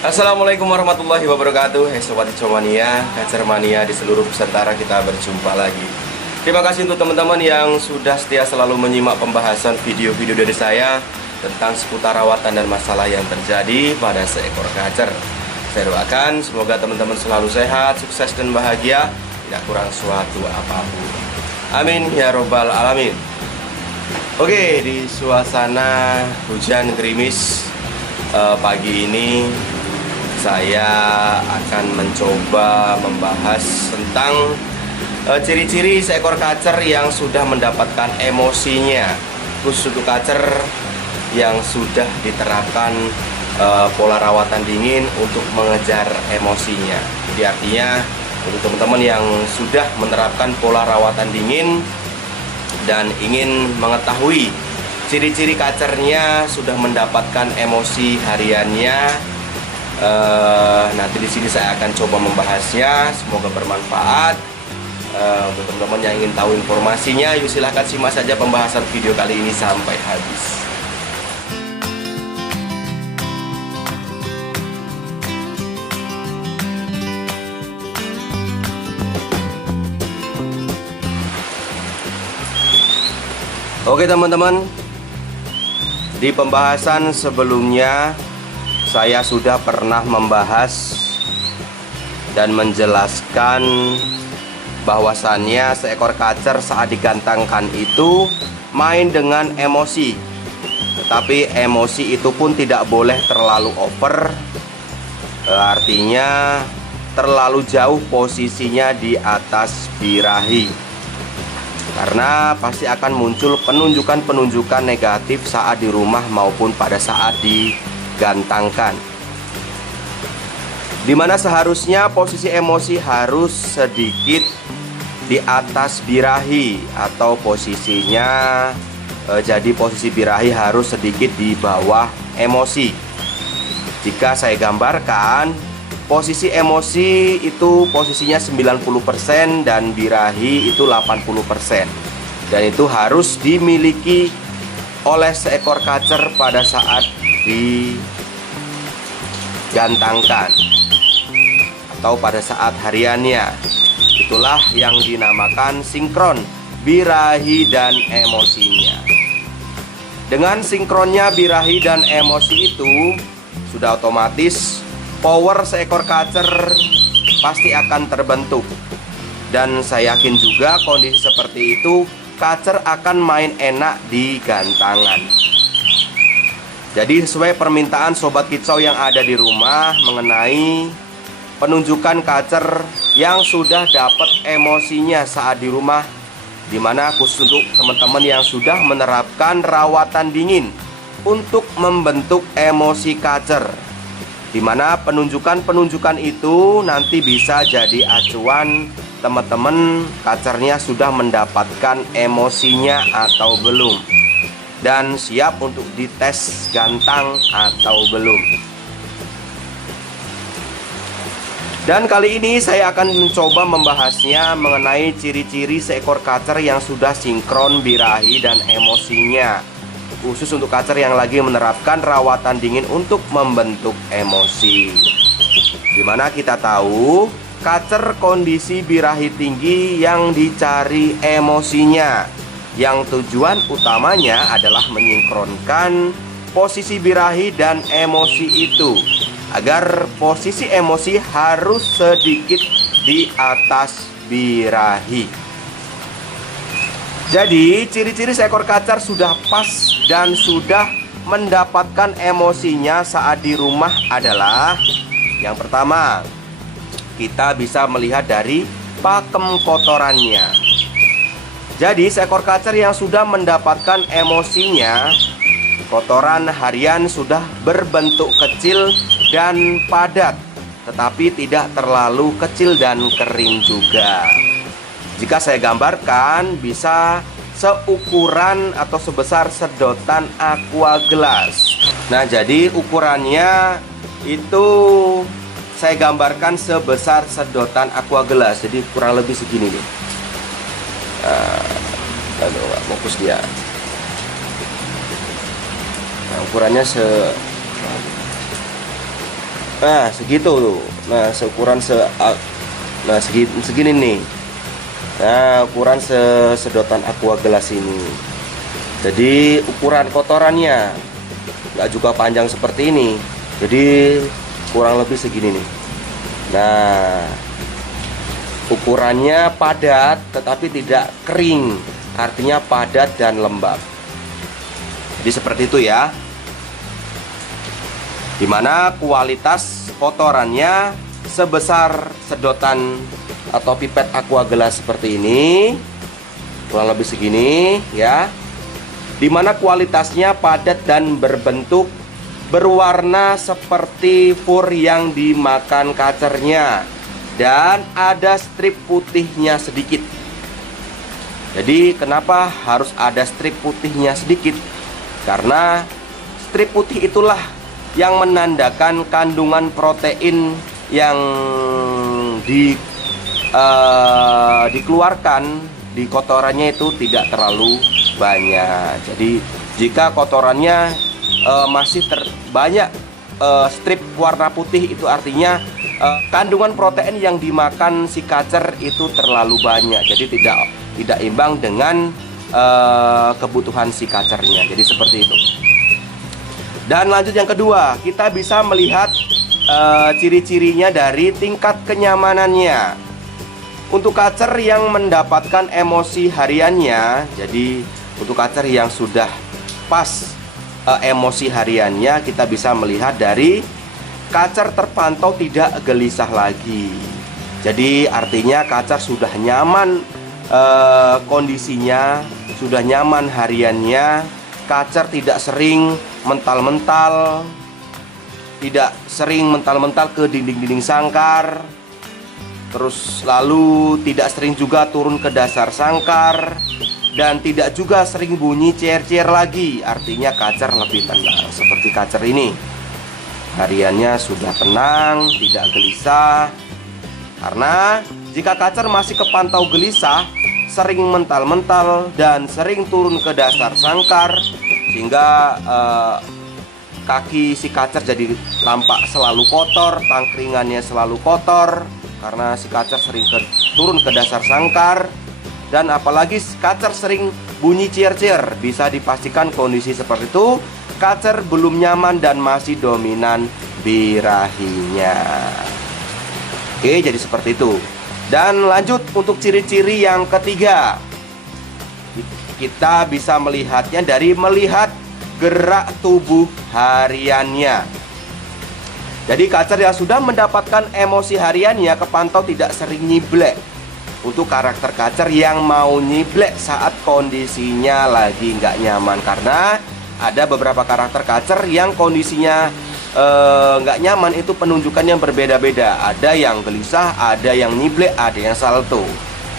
Assalamualaikum warahmatullahi wabarakatuh. Hai Sobat Hijau Mania, Kacer Mania di seluruh Nusantara, kita berjumpa lagi. Terima kasih untuk teman-teman yang sudah setia selalu menyimak pembahasan video-video dari saya tentang seputar rawatan dan masalah yang terjadi pada seekor kacer. Saya doakan semoga teman-teman selalu sehat, sukses dan bahagia, tidak kurang suatu apapun. Amin ya robbal alamin. Oke, di suasana hujan gerimis pagi ini saya akan mencoba membahas tentang ciri-ciri seekor kacer yang sudah mendapatkan emosinya, khusus untuk kacer yang sudah diterapkan pola rawatan dingin untuk mengejar emosinya. Jadi artinya untuk teman-teman yang sudah menerapkan pola rawatan dingin dan ingin mengetahui ciri-ciri kacernya sudah mendapatkan emosi hariannya, nanti di sini saya akan coba membahasnya. Semoga bermanfaat untuk teman-teman yang ingin tahu informasinya. Yuk silahkan simak saja pembahasan video kali ini sampai habis. Oke teman-teman, di pembahasan sebelumnya saya sudah pernah membahas dan menjelaskan bahwasannya seekor kacer saat digantangkan itu main dengan emosi. Tetapi emosi itu pun tidak boleh terlalu over, artinya terlalu jauh posisinya di atas birahi, karena pasti akan muncul penunjukan-penunjukan negatif saat di rumah maupun pada saat digantangkan, dimana seharusnya posisi emosi harus sedikit di atas birahi, atau posisinya jadi posisi birahi harus sedikit di bawah emosi. Jika saya gambarkan, posisi emosi itu posisinya 90% dan birahi itu 80%. Dan itu harus dimiliki oleh seekor kacer pada saat digantangkan atau pada saat hariannya. Itulah yang dinamakan sinkron birahi dan emosinya. Dengan sinkronnya birahi dan emosi itu sudah otomatis power seekor kacer pasti akan terbentuk. Dan saya yakin juga kondisi seperti itu kacer akan main enak di gantangan. Jadi sesuai permintaan sobat kicau yang ada di rumah mengenai penunjukan kacer yang sudah dapat emosinya saat di rumah, dimana khusus untuk teman-teman yang sudah menerapkan rawatan dingin untuk membentuk emosi kacer, dimana penunjukan-penunjukan itu nanti bisa jadi acuan teman-teman kacernya sudah mendapatkan emosinya atau belum, dan siap untuk dites gantang atau belum. Dan kali ini saya akan mencoba membahasnya mengenai ciri-ciri seekor kacer yang sudah sinkron birahi dan emosinya, khusus untuk kacer yang lagi menerapkan rawatan dingin untuk membentuk emosi. Dimana kita tahu kacer kondisi birahi tinggi yang dicari emosinya, yang tujuan utamanya adalah menyinkronkan posisi birahi dan emosi itu, agar posisi emosi harus sedikit di atas birahi. Jadi ciri-ciri seekor kacer sudah pas dan sudah mendapatkan emosinya saat di rumah adalah: yang pertama, kita bisa melihat dari pakem kotorannya. Jadi seekor kacer yang sudah mendapatkan emosinya, kotoran harian sudah berbentuk kecil dan padat, tetapi tidak terlalu kecil dan kering juga. Jika saya gambarkan, bisa seukuran atau sebesar sedotan aqua gelas. Nah, jadi ukurannya itu saya gambarkan sebesar sedotan aqua gelas. Jadi kurang lebih segini nih. Aduh, nggak fokus dia. Nah, ukurannya Nah, segitu tuh. Nah, seukuran nah segini nih. Nah, ukuran sedotan aqua gelas ini. Jadi ukuran kotorannya nggak juga panjang seperti ini. Jadi kurang lebih segini nih. Nah, ukurannya padat tetapi tidak kering, artinya padat dan lembab. Jadi seperti itu ya. Dimana kualitas kotorannya sebesar sedotan atau pipet aqua gelas seperti ini, kurang lebih segini ya. Dimana kualitasnya padat dan berbentuk berwarna seperti fur yang dimakan kacernya, dan ada strip putihnya sedikit. Jadi kenapa harus ada strip putihnya sedikit? Karena strip putih itulah yang menandakan kandungan protein yang dikeluarkan di kotorannya itu tidak terlalu banyak. Jadi jika kotorannya masih banyak strip warna putih, itu artinya kandungan protein yang dimakan si kacer itu terlalu banyak. Jadi tidak imbang dengan kebutuhan si kacernya. Jadi seperti itu. Dan lanjut yang kedua, kita bisa melihat ciri-cirinya dari tingkat kenyamanannya. Untuk kacer yang mendapatkan emosi hariannya, jadi untuk kacer yang sudah pas emosi hariannya, kita bisa melihat dari kacer terpantau tidak gelisah lagi. Jadi artinya kacer sudah nyaman kondisinya, sudah nyaman hariannya. Kacer tidak sering mental-mental, tidak sering mental-mental ke dinding-dinding sangkar, terus lalu tidak sering juga turun ke dasar sangkar, dan tidak juga sering bunyi cer-cer lagi. Artinya kacer lebih tenang. Seperti kacer ini, hariannya sudah tenang, tidak gelisah. Karena jika kacer masih kepantau gelisah, sering mental-mental, dan sering turun ke dasar sangkar, sehingga kaki si kacer jadi tampak selalu kotor, tangkringannya selalu kotor, karena si kacer sering turun ke dasar sangkar. Dan apalagi kacer sering bunyi cier-cier, bisa dipastikan kondisi seperti itu kacer belum nyaman dan masih dominan birahinya. Oke, jadi seperti itu. Dan lanjut untuk ciri-ciri yang ketiga, kita bisa melihatnya dari melihat gerak tubuh hariannya. Jadi kacer yang sudah mendapatkan emosi hariannya kepantau tidak sering nyiblek. Untuk karakter kacer yang mau nyiblek saat kondisinya lagi nggak nyaman, karena ada beberapa karakter kacer yang kondisinya nggak nyaman itu penunjukannya berbeda-beda. Ada yang gelisah, ada yang nyiblek, ada yang salto.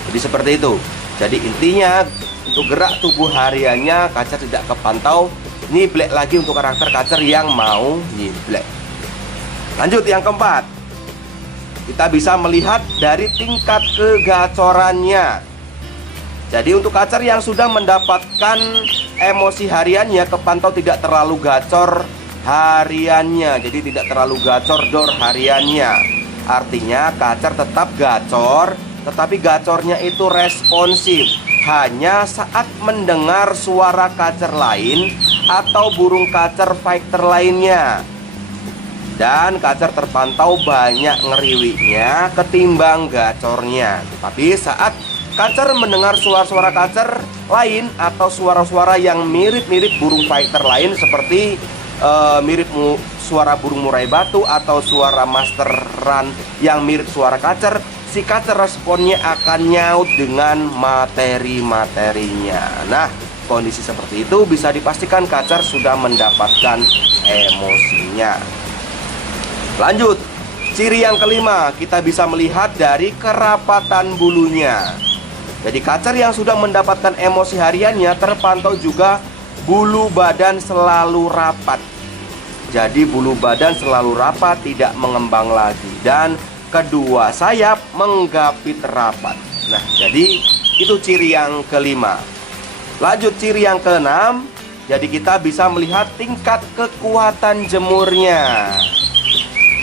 Jadi seperti itu. Jadi intinya untuk gerak tubuh hariannya kacer tidak kepantau nyiblek lagi untuk karakter kacer yang mau nyiblek. Lanjut yang keempat, kita bisa melihat dari tingkat kegacorannya. Jadi untuk kacer yang sudah mendapatkan emosi hariannya kepantau tidak terlalu gacor hariannya. Jadi tidak terlalu gacor dor hariannya. Artinya kacer tetap gacor, tetapi gacornya itu responsif, hanya saat mendengar suara kacer lain atau burung kacer fighter lainnya. Dan kacer terpantau banyak ngeriwiknya ketimbang gacornya. Tapi saat kacer mendengar suara-suara kacer lain atau suara-suara yang mirip-mirip burung fighter lain, seperti mirip suara burung murai batu atau suara master run yang mirip suara kacer, si kacer responnya akan nyaut dengan materi-materinya. Nah, kondisi seperti itu bisa dipastikan kacer sudah mendapatkan emosinya. Lanjut, ciri yang kelima, kita bisa melihat dari kerapatan bulunya. Jadi kacer yang sudah mendapatkan emosi hariannya terpantau juga bulu badan selalu rapat. Jadi bulu badan selalu rapat, tidak mengembang lagi, dan kedua sayap menggapit rapat. Nah, jadi itu ciri yang kelima. Lanjut ciri yang keenam, jadi kita bisa melihat tingkat kekuatan jemurnya.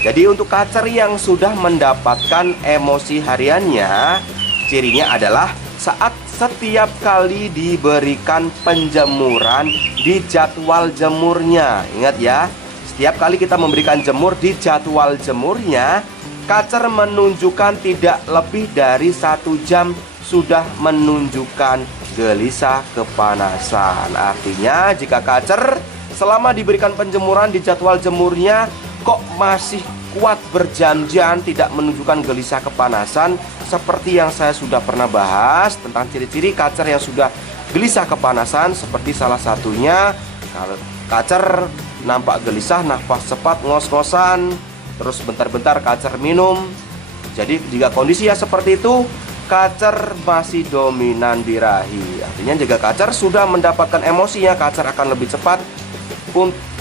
Jadi untuk kacer yang sudah mendapatkan emosi hariannya, cirinya adalah saat setiap kali diberikan penjemuran di jadwal jemurnya. Ingat ya, setiap kali kita memberikan jemur di jadwal jemurnya, kacer menunjukkan tidak lebih dari 1 jam sudah menunjukkan gelisah kepanasan. Artinya jika kacer selama diberikan penjemuran di jadwal jemurnya kok masih kuat berjam-jam tidak menunjukkan gelisah kepanasan, seperti yang saya sudah pernah bahas tentang ciri-ciri kacer yang sudah gelisah kepanasan, seperti salah satunya kacer nampak gelisah, nafas cepat, ngos-ngosan, terus bentar-bentar kacer minum. Jadi jika kondisinya seperti itu, kacer masih dominan birahi. Artinya jika kacer sudah mendapatkan emosinya, kacer akan lebih cepat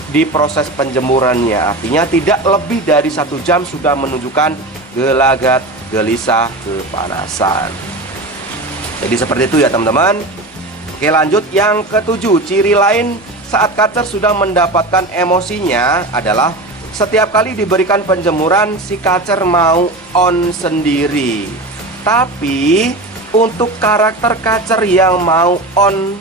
di proses penjemurannya. Artinya tidak lebih dari 1 jam sudah menunjukkan gelagat, gelisah, kepanasan. Jadi seperti itu ya teman-teman. Oke, lanjut yang ketujuh. Ciri lain saat kacer sudah mendapatkan emosinya adalah setiap kali diberikan penjemuran si kacer mau on sendiri. Tapi untuk karakter kacer yang mau on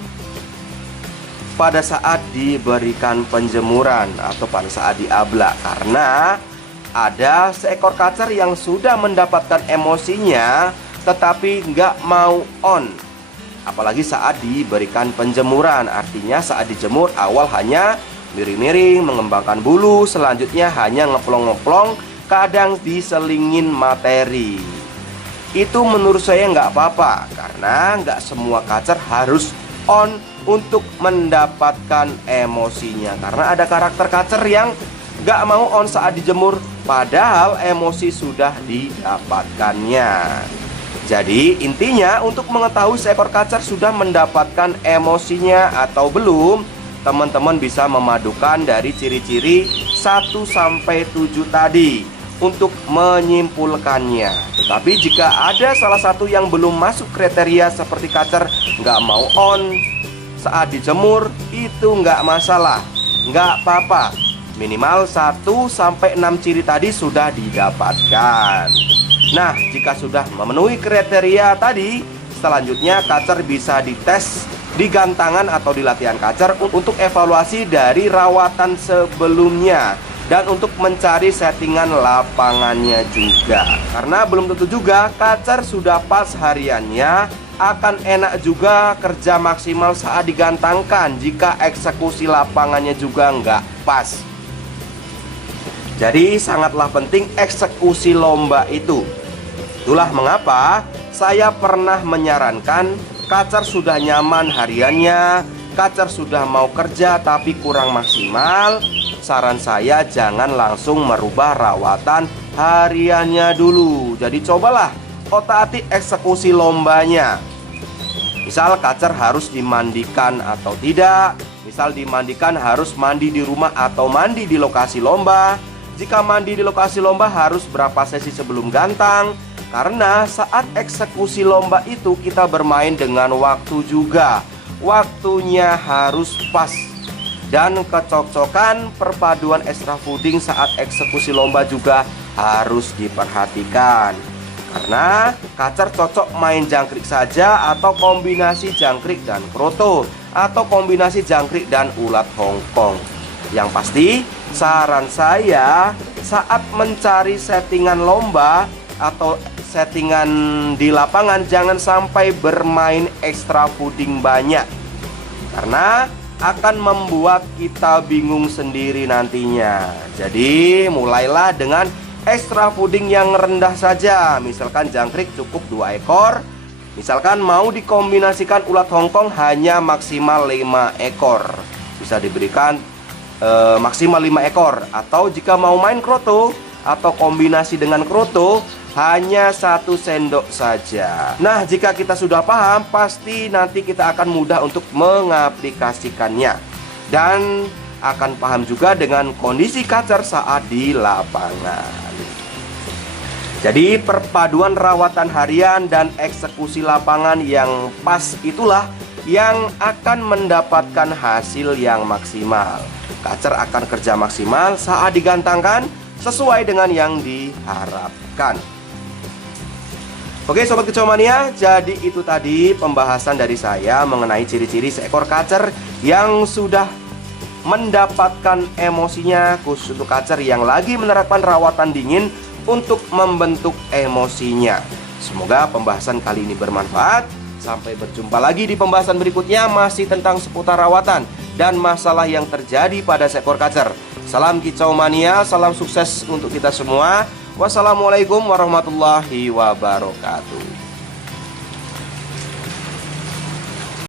pada saat diberikan penjemuran atau pada saat diablak, karena ada seekor kacer yang sudah mendapatkan emosinya tetapi nggak mau on, apalagi saat diberikan penjemuran. Artinya saat dijemur awal hanya miring-miring, mengembangkan bulu, selanjutnya hanya ngeplong-ngeplong, kadang diselingin materi. Itu menurut saya nggak apa-apa, karena nggak semua kacer harus on untuk mendapatkan emosinya. Karena ada karakter kacer yang nggak mau on saat dijemur, padahal emosi sudah didapatkannya. Jadi intinya untuk mengetahui seekor kacer sudah mendapatkan emosinya atau belum, teman-teman bisa memadukan dari ciri-ciri 1-7 tadi untuk menyimpulkannya. Tapi jika ada salah satu yang belum masuk kriteria seperti kacer nggak mau on saat dijemur, itu nggak masalah, nggak apa-apa. Minimal 1-6 ciri tadi sudah didapatkan. Nah, jika sudah memenuhi kriteria tadi, selanjutnya kacer bisa dites di gantangan atau di latihan kacer untuk evaluasi dari rawatan sebelumnya dan untuk mencari settingan lapangannya juga. Karena belum tentu juga kacer sudah pas hariannya akan enak juga kerja maksimal saat digantangkan jika eksekusi lapangannya juga nggak pas. Jadi sangatlah penting eksekusi lomba itu. Itulah mengapa saya pernah menyarankan kacer sudah nyaman hariannya, kacer sudah mau kerja tapi kurang maksimal, saran saya jangan langsung merubah rawatan hariannya dulu. Jadi cobalah otak-atik eksekusi lombanya. Misal kacer harus dimandikan atau tidak. Misal dimandikan harus mandi di rumah atau mandi di lokasi lomba. Jika mandi di lokasi lomba harus berapa sesi sebelum gantang. Karena saat eksekusi lomba itu kita bermain dengan waktu juga. Waktunya harus pas. Dan kecocokan perpaduan extra fooding saat eksekusi lomba juga harus diperhatikan. Karena kacer cocok main jangkrik saja atau kombinasi jangkrik dan kroto, atau kombinasi jangkrik dan ulat Hongkong. Yang pasti saran saya saat mencari settingan lomba atau settingan di lapangan jangan sampai bermain extra fooding banyak, karena akan membuat kita bingung sendiri nantinya. Jadi mulailah dengan extra fooding yang rendah saja. Misalkan jangkrik cukup 2 ekor. Misalkan mau dikombinasikan ulat Hongkong hanya maksimal 5 ekor. Bisa diberikan maksimal 5 ekor. Atau jika mau main kroto atau kombinasi dengan kroto hanya 1 sendok saja. Nah, jika kita sudah paham, pasti nanti kita akan mudah untuk mengaplikasikannya dan akan paham juga dengan kondisi kacer saat di lapangan. Jadi perpaduan rawatan harian dan eksekusi lapangan yang pas itulah yang akan mendapatkan hasil yang maksimal. Kacer akan kerja maksimal saat digantangkan sesuai dengan yang diharapkan. Oke Sobat Kicau Mania, jadi itu tadi pembahasan dari saya mengenai ciri-ciri seekor kacer yang sudah mendapatkan emosinya, khusus untuk kacer yang lagi menerapkan rawatan dingin untuk membentuk emosinya. Semoga pembahasan kali ini bermanfaat. Sampai berjumpa lagi di pembahasan berikutnya, masih tentang seputar rawatan dan masalah yang terjadi pada seekor kacer. Salam Kicau Mania, salam sukses untuk kita semua. Wassalamualaikum warahmatullahi wabarakatuh.